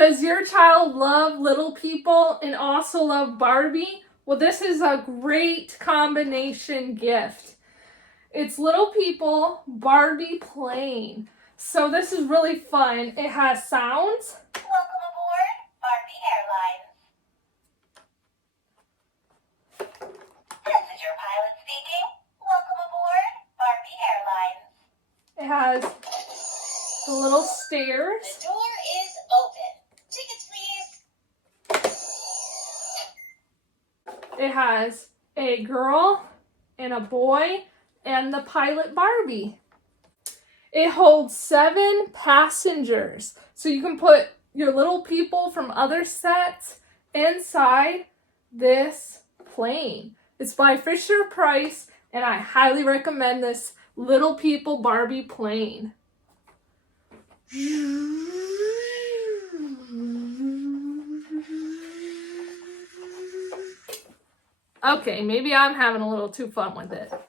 Does your child love Little People and also love Barbie? Well, this is a great combination gift. It's Little People, Barbie Plane. So this is really fun. It has sounds. Welcome aboard, Barbie Airlines. This is your pilot speaking. Welcome aboard, Barbie Airlines. It has the little stairs. The door is open. Tickets, please. It has a girl and a boy and the pilot Barbie. It holds 7 passengers. So you can put your Little People from other sets inside this plane. It's by Fisher-Price, and I highly recommend this Little People Barbie plane. Okay, maybe I'm having a little too fun with it.